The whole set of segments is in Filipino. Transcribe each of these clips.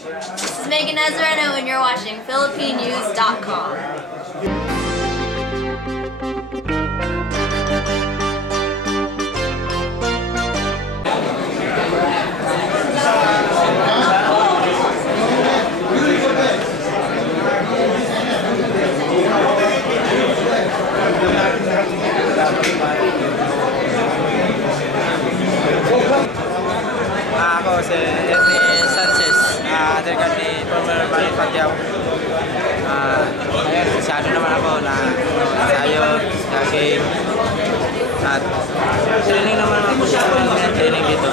This is Megan Nazareno and you're watching PhilippineNews.com. Ako si Ernie Sanchez, delegate ni former Manny Pacquiao. Ngayon, masyado naman ako na sayo, sa game. At training naman ako siya ng training dito.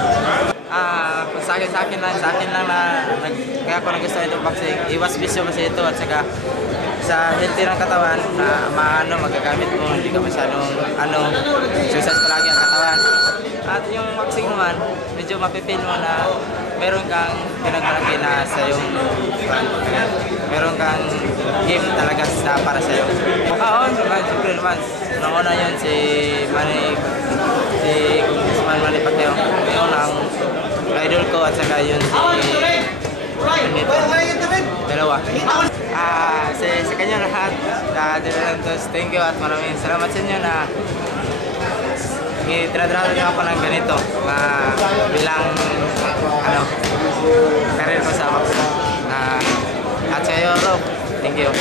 Sa akin lang na kaya ako nagustuhan itong boxing. Iwas bisyo kasi ito at saka sa healthy ng katawan na magagamit mo, hindi ka masyadong exercise palagi ang katawan. At yung boxing naman, medyo mapipil mo na meron kang pinagmalaki na sa yung meron kang game talaga para sa'yo. Siyempre naman, nauna yun si Congressman Manny Pacquiao. Yun ang idol ko at saka yun si dalawa. Sa kanya lahat, thank you at maraming salamat sa inyo na tinadala niyo ako ng ganito bilang karir ko sa boxing. At sa iyo, Rob, thank you.